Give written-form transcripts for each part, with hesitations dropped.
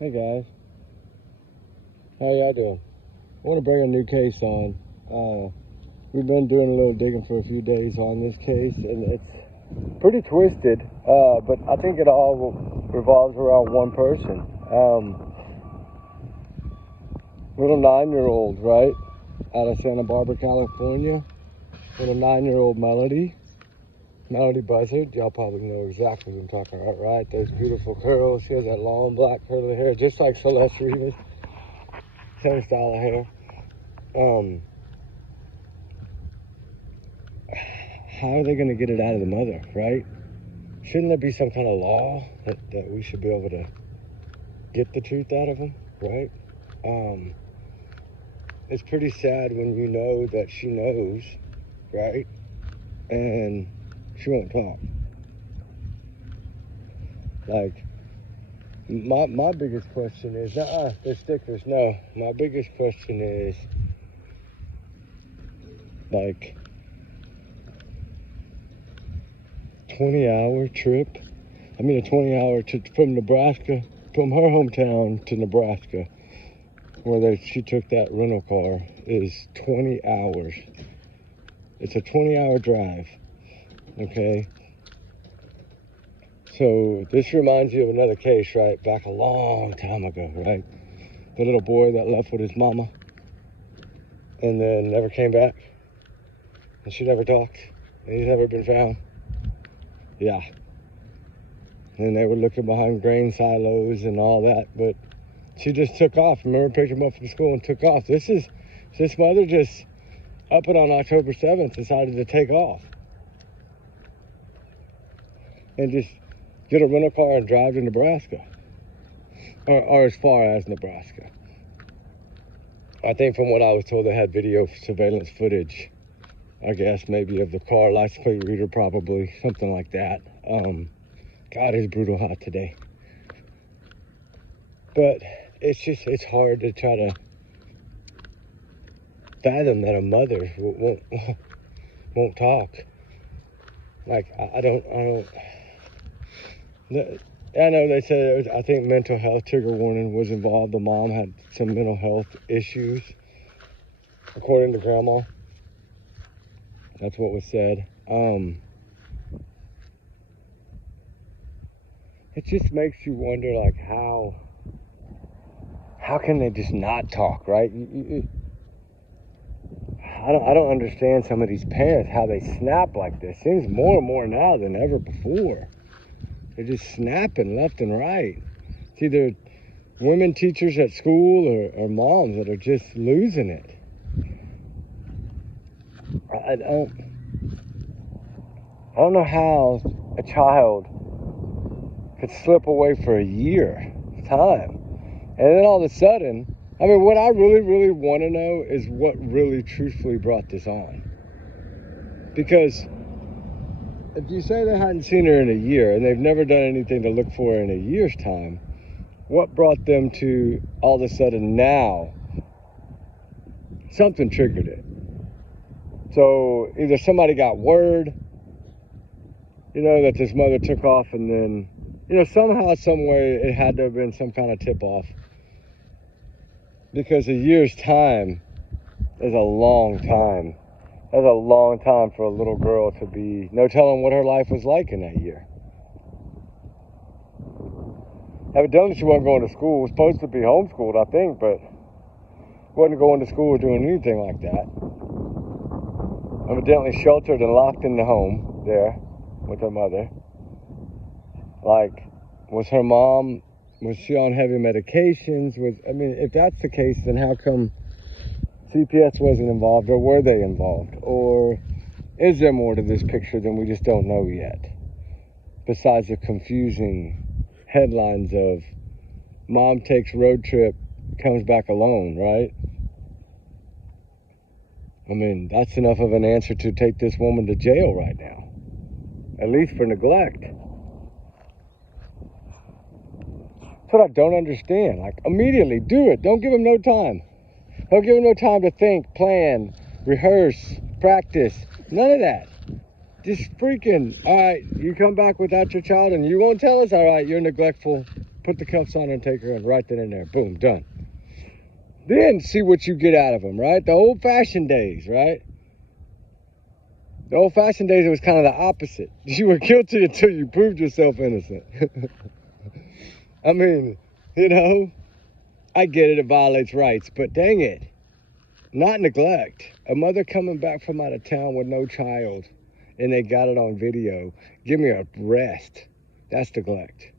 Hey guys, how y'all doing? I want to bring a new case on. We've been doing a little digging for a few days on this case, and it's pretty twisted, but I think it all revolves around one person. Little 9-year-old, right, out of Santa Barbara, California. Little 9-year-old melodee buzzard. Y'all probably know exactly what I'm talking about, right? Those beautiful curls. She has that long black curly hair, just like Celeste Rivas. Same style of hair. How are they going to get it out of the mother, right? Shouldn't there be some kind of law that we should be able to get the truth out of them, right? It's pretty sad when you know that she knows, right? And she won't talk. Like, my biggest question is, they're stickers, no. My biggest question is, like, 20-hour trip. I mean, a 20-hour trip from Nebraska, from her hometown to Nebraska, where she took that rental car, is 20 hours. It's a 20-hour drive, okay? So this reminds you of another case, right? Back a long time ago, right? The little boy that left with his mama and then never came back, and she never talked, and he's never been found. Yeah. And they were looking behind grain silos and all that, but she just took off. Remember, picked him up from school and took off. This mother just, up and on October 7th, decided to take off and just get a rental car and drive to Nebraska, or as far as Nebraska. I think from what I was told, they had video surveillance footage, I guess, maybe of the car, license plate reader, probably, something like that. God, it's brutal hot today. But it's hard to try to fathom that a mother won't talk. Like, I know they said, I think mental health trigger warning was involved. The mom had some mental health issues, according to grandma. That's what was said. It just makes you wonder, like, how can they just not talk, right? I don't understand some of these parents, how they snap like this. Seems more and more now than ever before. They're just snapping left and right. It's either women teachers at school or moms that are just losing it. I don't know how a child could slip away for a year time. And then all of a sudden, I mean, what I really, really want to know is what really truthfully brought this on. Because if you say they hadn't seen her in a year and they've never done anything to look for her in a year's time, what brought them to all of a sudden now? Something triggered it. So either somebody got word, that this mother took off, and then, somehow, some way, it had to have been some kind of tip-off. Because a year's time is a long time. That's a long time for a little girl to be, no telling what her life was like in that year. Evidently, she wasn't going to school. Was supposed to be homeschooled, I think, but wasn't going to school or doing anything like that. Evidently sheltered and locked in the home there with her mother. Like, was she on heavy medications? If that's the case, then how come CPS wasn't involved, or were they involved? Or is there more to this picture than we just don't know yet? Besides the confusing headlines of mom takes road trip, comes back alone, right? That's enough of an answer to take this woman to jail right now, at least for neglect. That's what I don't understand. Like, immediately do it. Don't give them no time. Don't give them no time to think, plan, rehearse, practice. None of that. Just freaking, all right, you come back without your child and you won't tell us, all right, you're neglectful Put the cuffs on and take her in right then and there. Boom, done. Then see what you get out of them, right? The old-fashioned days, right? The old-fashioned days, it was kind of the opposite. You were guilty until you proved yourself innocent. I mean, you know, I get it violates rights, but dang it. Not neglect. A mother coming back from out of town with no child, and they got it on video. Give me a rest. That's neglect.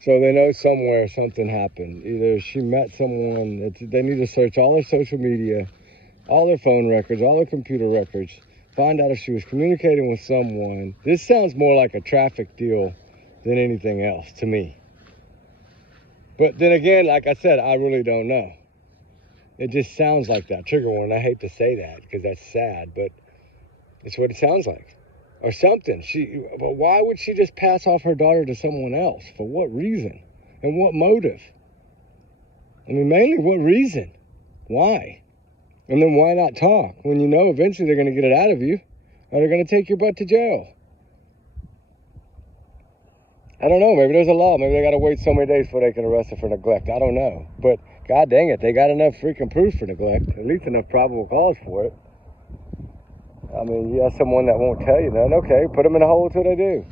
So they know somewhere something happened. Either she met someone, they need to search all their social media, all their phone records, all their computer records, find out if she was communicating with someone. This sounds more like a traffic deal than anything else to me. But then again, like I said, I really don't know. It just sounds like that. Trigger warning, I hate to say that because that's sad, but it's what it sounds like. Or something. But why would she just pass off her daughter to someone else? For what reason? And what motive? I mean, mainly what reason? Why? And then why not talk when you know eventually they're going to get it out of you, or they're going to take your butt to jail? I don't know. Maybe there's a law. Maybe they got to wait so many days before they can arrest her for neglect. I don't know. But God dang it, they got enough freaking proof for neglect. At least enough probable cause for it. I mean, you have someone that won't tell you nothing. Okay, put them in a hole until they do.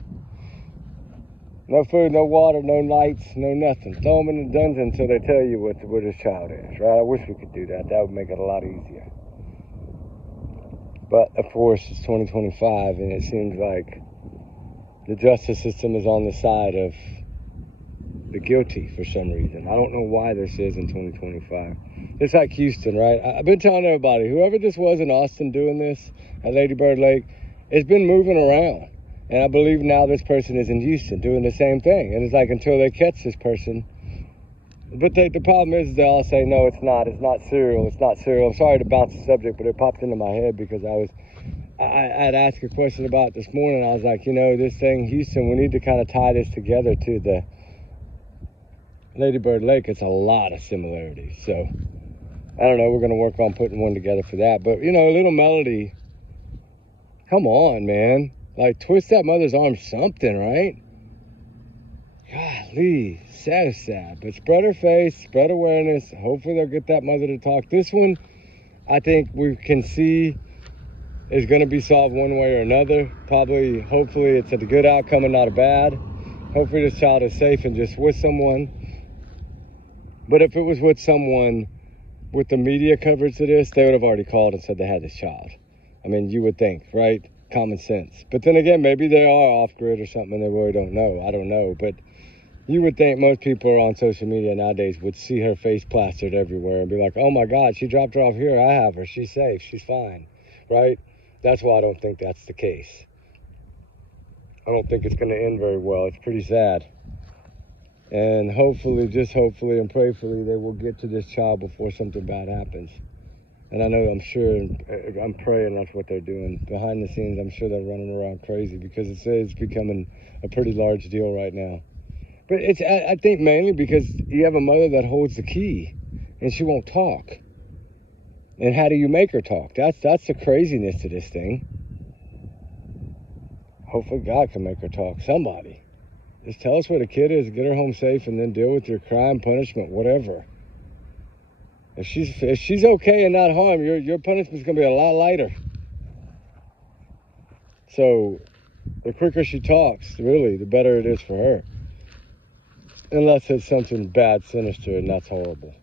No food, no water, no lights, no nothing. Throw them in the dungeon until they tell you where this child is, right? I wish we could do that. That would make it a lot easier. But, of course, it's 2025, and it seems like the justice system is on the side of the guilty for some reason. I don't know why this is in 2025. It's like Houston, right? I've been telling everybody, whoever this was in Austin doing this at Lady Bird Lake, it's been moving around. And I believe now this person is in Houston doing the same thing. And it's like until they catch this person. But the problem is they all say, no, it's not serial, it's not serial. I'm sorry to bounce the subject, but it popped into my head because I'd asked a question about it this morning. I was like, you know, this thing, Houston, we need to kind of tie this together to the Lady Bird Lake. It's a lot of similarities. So, I don't know, we're going to work on putting one together for that. But, you know, a little melody, come on, man. Like, twist that mother's arm something, right? Golly, so sad. But spread her face, spread awareness. Hopefully they'll get that mother to talk. This one, I think we can see is going to be solved one way or another. Probably, hopefully it's a good outcome and not a bad. Hopefully this child is safe and just with someone. But if it was with someone with the media coverage of this, they would have already called and said they had this child. I mean, you would think, right? Common sense. But then again, maybe they are off-grid or something and they really don't know. I don't know. But you would think most people on social media nowadays would see her face plastered everywhere and be like, oh my God, she dropped her off here. I have her. She's safe. She's fine. Right? That's why I don't think that's the case. I don't think it's going to end very well. It's pretty sad. And hopefully, just hopefully and prayerfully, they will get to this child before something bad happens. And I know, I'm sure, I'm praying that's what they're doing. Behind the scenes, I'm sure they're running around crazy because it's becoming a pretty large deal right now. But it's, I think mainly because you have a mother that holds the key and she won't talk. And how do you make her talk? That's the craziness to this thing. Hopefully God can make her talk. Somebody. Just tell us where the kid is, get her home safe, and then deal with your crime, punishment, whatever. If she's okay and not harmed, your punishment's gonna be a lot lighter. So the quicker she talks, really, the better it is for her. Unless it's something bad, sinister, and that's horrible.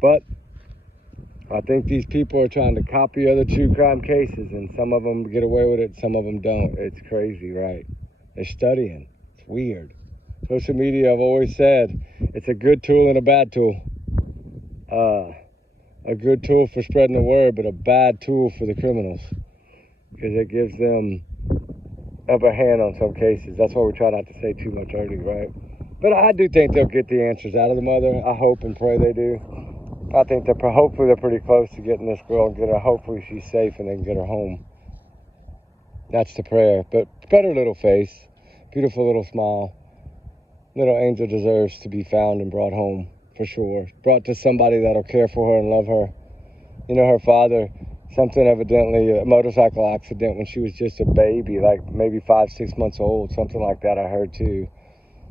But I think these people are trying to copy other true crime cases, and some of them get away with it, some of them don't. It's crazy, right? They're studying. It's weird. Social media, I've always said, it's a good tool and a bad tool. A good tool for spreading the word, but a bad tool for the criminals. Because it gives them upper hand on some cases. That's why we try not to say too much early, right? But I do think they'll get the answers out of the mother. I hope and pray they do. I think hopefully they're pretty close to getting this girl and get her. Hopefully she's safe and they can get her home. That's the prayer. But better little face, beautiful little smile. Little angel deserves to be found and brought home, for sure. Brought to somebody that'll care for her and love her. You know, her father Something evidently, a motorcycle accident when she was just a baby, like maybe 5-6 months old, something like that I heard too.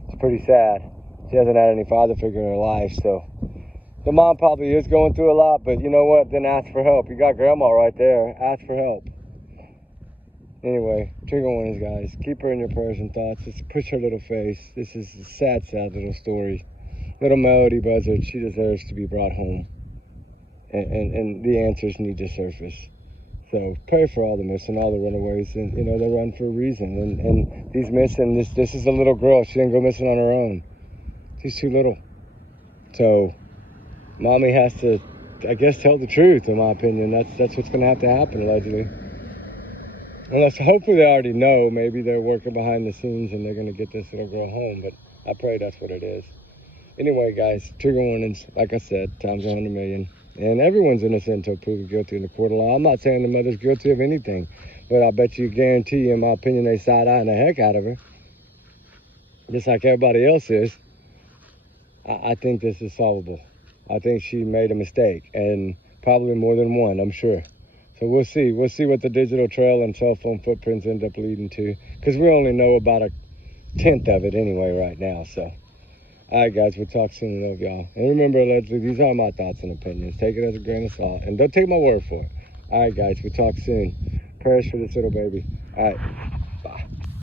It's pretty sad. She hasn't had any father figure in her life, so the mom probably is going through a lot, but you know what? Then ask for help. You got grandma right there. Ask for help. Anyway, trigger warnings, guys. Keep her in your prayers and thoughts. Just push her little face. This is a sad, sad little story. Little Melody Buzzard, she deserves to be brought home. And the answers need to surface. So pray for all the missing, all the runaways, and you know they run for a reason. And these missing, this is a little girl. She didn't go missing on her own. She's too little. So mommy has to, I guess, tell the truth. In my opinion, that's what's going to have to happen allegedly. Unless hopefully they already know. Maybe they're working behind the scenes and they're going to get this little girl home. But I pray that's what it is. Anyway, guys, trigger warnings. Like I said, times 100 million. And everyone's innocent until proven guilty in the court of law. I'm not saying the mother's guilty of anything, but I bet you guarantee, in my opinion, they side-eyeing the heck out of her. Just like everybody else is. I think this is solvable. I think she made a mistake, and probably more than one, I'm sure. So we'll see. We'll see what the digital trail and cell phone footprints end up leading to, because we only know about 1/10 of it anyway right now, so. All right, guys, we'll talk soon. I love y'all. And remember, allegedly, these are my thoughts and opinions. Take it as a grain of salt. And don't take my word for it. All right, guys, we'll talk soon. Prayers for this little baby. All right.